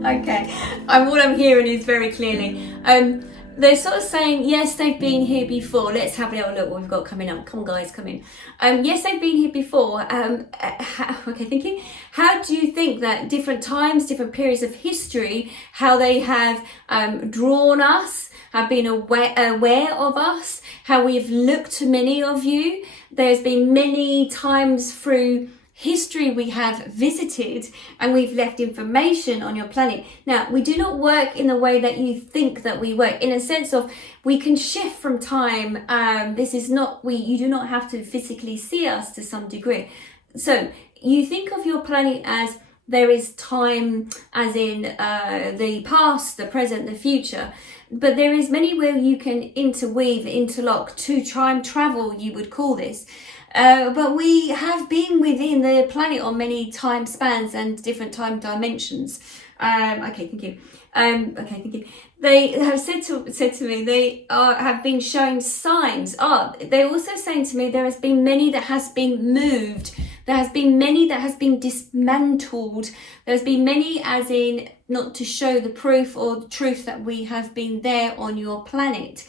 Okay, what I'm hearing is very clearly. They're sort of saying, yes, they've been here before. Let's have a little look what we've got coming up. Come on, guys, come in. Yes, they've been here before. Okay, thinking. How do you think that different times, different periods of history, how they have drawn us, have been aware of us, how we've looked to many of you? There's been many times through history we have visited and we've left information on your planet. Now, we do not work in the way that you think that we work, in a sense of we can shift from time. This is not, you do not have to physically see us to some degree. So you think of your planet as there is time as in the past, the present, the future. But there is many where you can interlock to time travel, you would call this. But we have been within the planet on many time spans and different time dimensions. Okay, thank you. Okay, thank you. They have said to me they have been showing signs. They're also saying to me there has been many that has been moved. There has been many that has been dismantled. There's been many as in not to show the proof or the truth that we have been there on your planet.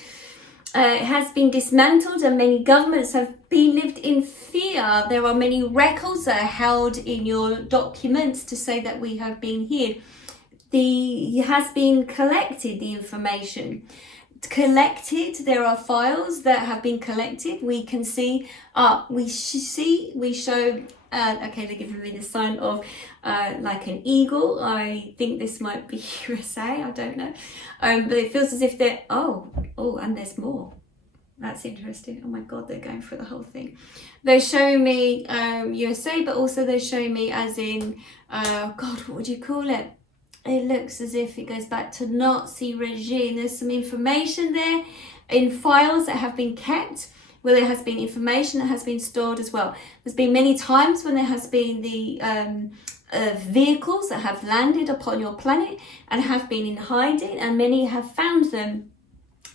It has been dismantled and many governments have been lived in fear. There are many records that are held in your documents to say that we have been here. It has been collected, the information. There are files that have been collected. We can see, we show, okay, they're giving me the sign of like an eagle. I think this might be USA, I don't know. But it feels as if they're, and there's more. That's interesting. Oh my God, they're going through the whole thing. They're showing me USA, but also they're showing me as in, God, what would you call it? It looks as if it goes back to Nazi regime. There's some information there in files that have been kept, where there has been information that has been stored as well. There's been many times when there has been the vehicles that have landed upon your planet and have been in hiding, and many have found them.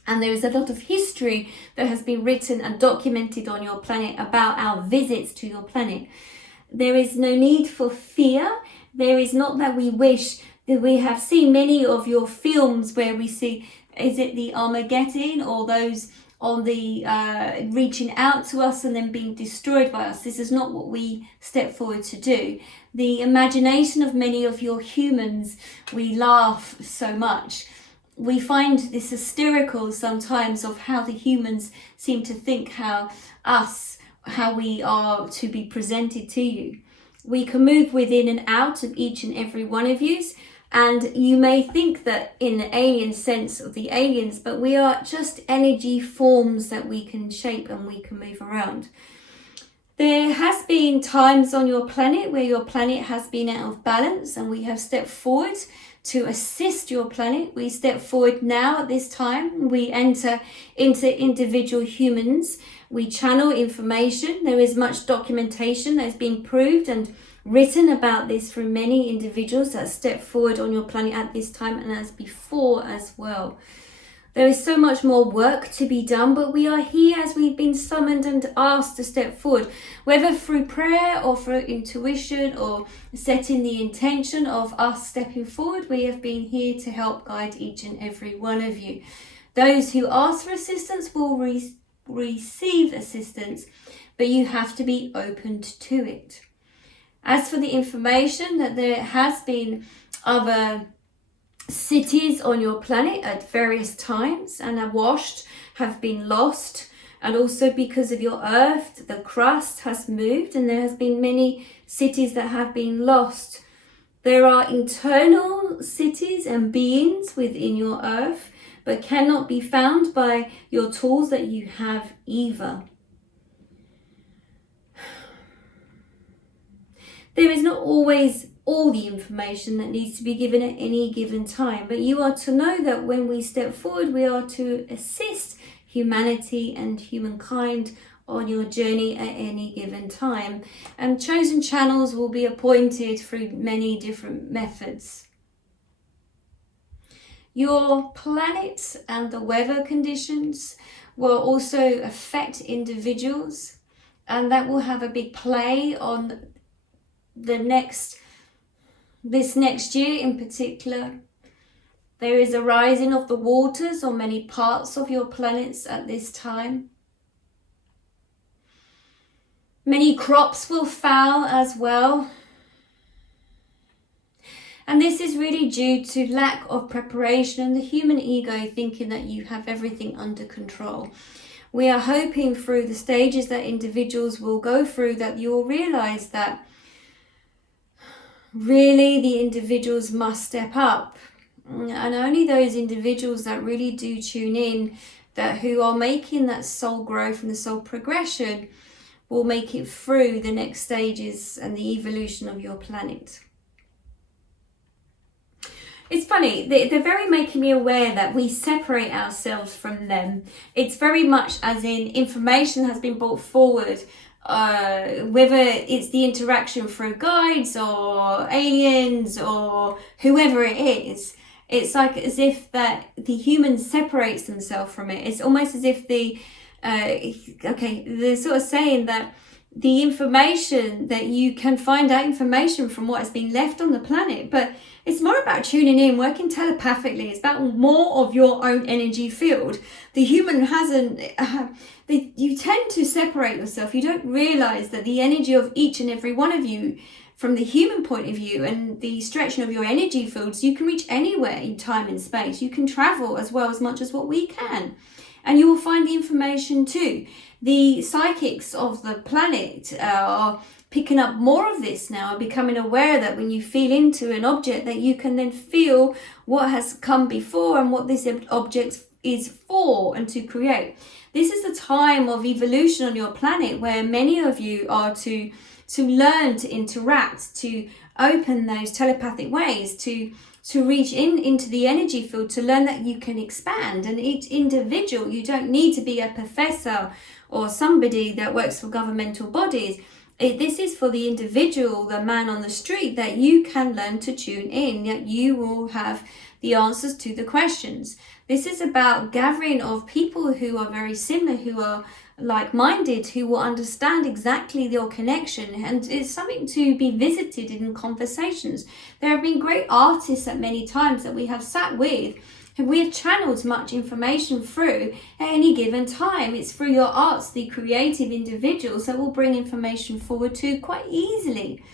And there is a lot of history that has been written and documented on your planet about our visits to your planet. There is no need for fear. There is not that we wish. That we have seen many of your films where we see, is it the Armageddon or those on the reaching out to us and then being destroyed by us? This is not what we step forward to do. The imagination of many of your humans, we laugh so much. We find this hysterical sometimes of how the humans seem to think how we are to be presented to you. We can move within and out of each and every one of you. And you may think that in the alien sense of the aliens, but we are just energy forms that we can shape and we can move around. There has been times on your planet where your planet has been out of balance, and we have stepped forward to assist your planet. We step forward now at this time. We enter into individual humans. We channel information. There is much documentation that has been proved and written about this from many individuals that step forward on your planet at this time and as before as well. There is so much more work to be done, but we are here as we've been summoned and asked to step forward, whether through prayer or through intuition or setting the intention of us stepping forward. We have been here to help guide each and every one of you. Those who ask for assistance will receive assistance, but you have to be open to it. As for the information that there has been other cities on your planet at various times and are washed, have been lost, and also because of your earth, the crust has moved and there has been many cities that have been lost. There are internal cities and beings within your earth, but cannot be found by your tools that you have either. There is not always all the information that needs to be given at any given time, but you are to know that when we step forward, we are to assist humanity and humankind on your journey at any given time. And chosen channels will be appointed through many different methods. Your planet and the weather conditions will also affect individuals, and that will have a big play on this next year in particular. There is a rising of the waters on many parts of your planets at this time. Many crops will foul as well. And this is really due to lack of preparation and the human ego thinking that you have everything under control. We are hoping through the stages that individuals will go through that you'll realize that really the individuals must step up. And only those individuals that really do tune in, that who are making that soul growth and the soul progression, will make it through the next stages and the evolution of your planet. It's funny, they're very making me aware that we separate ourselves from them. It's very much as in information has been brought forward, whether it's the interaction through guides or aliens or whoever it is. It's like as if that the human separates themselves from it. It's almost as if they're sort of saying that the information that you can find out information from what has been left on the planet, but it's more about tuning in, working telepathically. It's about more of your own energy field. The human you tend to separate yourself. You don't realize that the energy of each and every one of you, from the human point of view and the stretching of your energy fields, you can reach anywhere in time and space. You can travel as much as what we can. And you will find the information too. The psychics of the planet are picking up more of this now, are becoming aware that when you feel into an object, that you can then feel what has come before and what this object is for and to create. This is the time of evolution on your planet where many of you are to learn to interact, to open those telepathic ways, to reach into the energy field, to learn that you can expand. And each individual, you don't need to be a professor or somebody that works for governmental bodies. This is for the individual, the man on the street, that you can learn to tune in, that you will have the answers to the questions. This is about gathering of people who are very similar, who are like-minded, who will understand exactly your connection, and it's something to be visited in conversations. There have been great artists at many times that we have sat with, who we have channeled much information through at any given time. It's through your arts, the creative individuals, that will bring information forward too quite easily.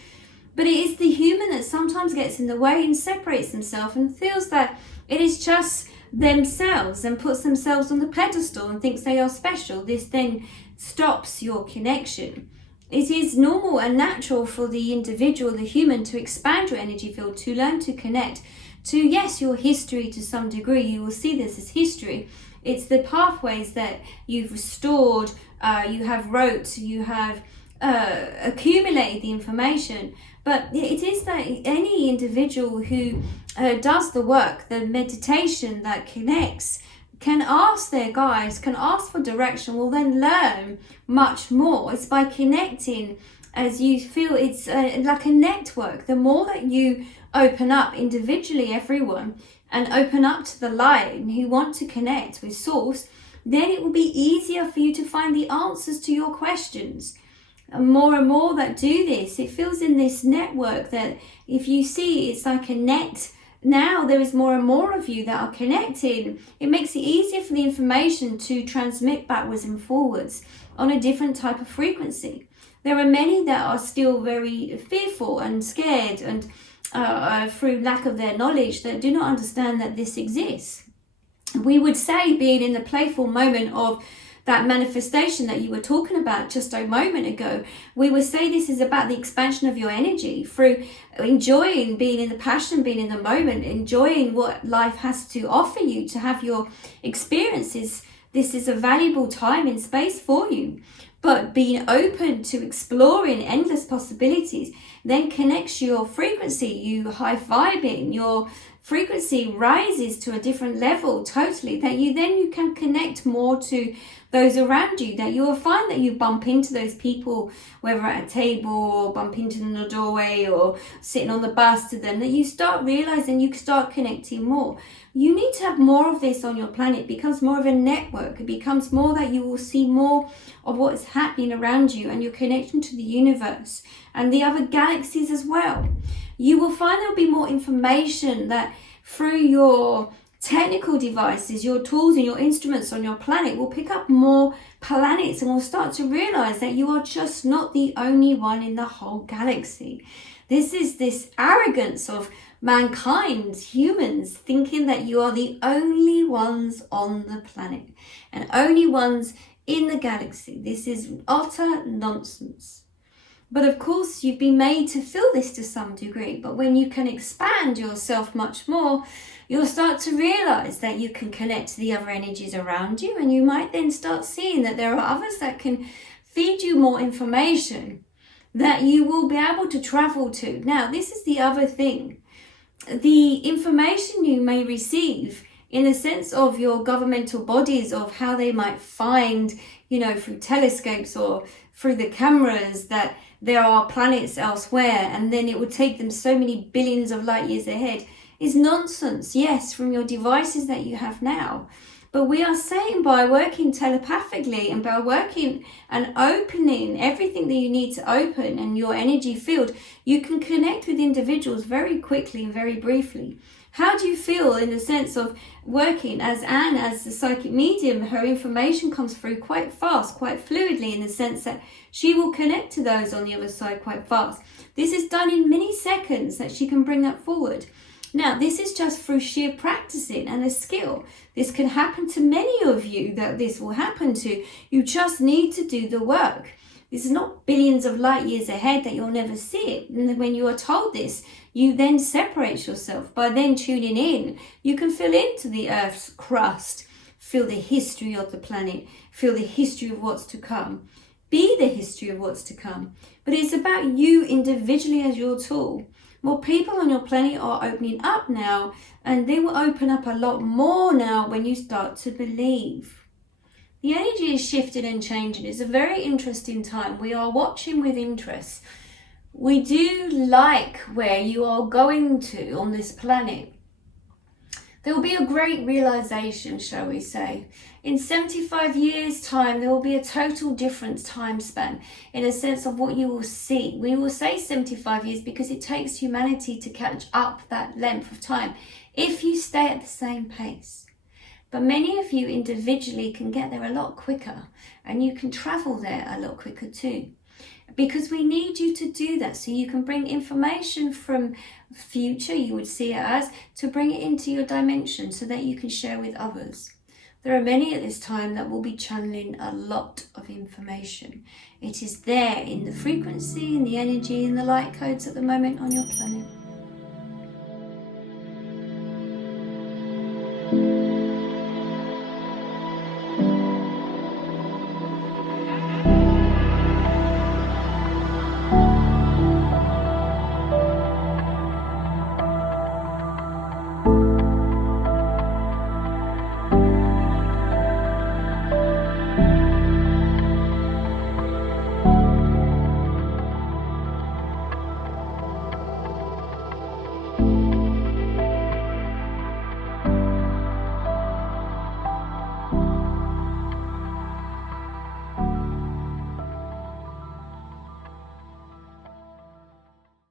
But it is the human that sometimes gets in the way and separates themselves and feels that it is just themselves and puts themselves on the pedestal and thinks they are special. This then stops your connection. It is normal and natural for the individual, the human, to expand your energy field, to learn to connect to, yes, your history to some degree. You will see this as history. It's the pathways that you've restored, you have wrote, you have accumulated the information. But it is that any individual who does the work, the meditation that connects, can ask their guides, can ask for direction, will then learn much more. It's by connecting, as you feel, it's like a network. The more that you open up individually, everyone, and open up to the light and who want to connect with source, then it will be easier for you to find the answers to your questions. And more that do this, it feels in this network that if you see, it's like a net. Now there is more and more of you that are connected. It makes it easier for the information to transmit backwards and forwards on a different type of frequency. There are many that are still very fearful and scared, and through lack of their knowledge, that do not understand that this exists. We would say, being in the playful moment of that manifestation that you were talking about just a moment ago, we would say this is about the expansion of your energy through enjoying being in the passion, being in the moment, enjoying what life has to offer you, to have your experiences. This is a valuable time in space for you. But being open to exploring endless possibilities then connects your frequency, you high vibing, you're frequency rises to a different level totally, that you can connect more to those around you, that you will find that you bump into those people, whether at a table or bump into them in the doorway or sitting on the bus to them, that you start realizing you start connecting more. You need to have more of this on your planet. It becomes more of a network. It becomes more that you will see more of what is happening around you and your connection to the universe and the other galaxies as well. You will find there will be more information that through your technical devices, your tools and your instruments on your planet will pick up more planets, and will start to realize that you are just not the only one in the whole galaxy. This is this arrogance of mankind, humans, thinking that you are the only ones on the planet and only ones in the galaxy. This is utter nonsense. But of course, you've been made to feel this to some degree. But when you can expand yourself much more, you'll start to realize that you can connect to the other energies around you. And you might then start seeing that there are others that can feed you more information that you will be able to travel to. Now, this is the other thing. The information you may receive in the sense of your governmental bodies, of how they might find, through telescopes or through the cameras, that there are planets elsewhere, and then it would take them so many billions of light years ahead, is nonsense. Yes, from your devices that you have now. But we are saying by working telepathically and by working and opening everything that you need to open and your energy field, you can connect with individuals very quickly and very briefly. How do you feel in the sense of working as Anne, as the psychic medium? Her information comes through quite fast, quite fluidly, in the sense that she will connect to those on the other side quite fast. This is done in milliseconds, that she can bring that forward. Now, this is just through sheer practicing and a skill. This can happen to many of you, that this will happen to. You just need to do the work. This is not billions of light years ahead that you'll never see it. And when you are told this, you then separate yourself. By then tuning in, you can feel into the Earth's crust, feel the history of the planet, feel the history of what's to come. Be the history of what's to come. But it's about you individually as your tool. More people on your planet are opening up now, and they will open up a lot more now when you start to believe. The energy is shifting and changing. It's a very interesting time. We are watching with interest. We do like where you are going to on this planet. There will be a great realization, shall we say. In 75 years' time, there will be a total different time span in a sense of what you will see. We will say 75 years because it takes humanity to catch up that length of time if you stay at the same pace. But many of you individually can get there a lot quicker, and you can travel there a lot quicker too. Because we need you to do that, so you can bring information from future, you would see it as, to bring it into your dimension so that you can share with others. There are many at this time that will be channeling a lot of information. It is there in the frequency, in the energy, in the light codes at the moment on your planet.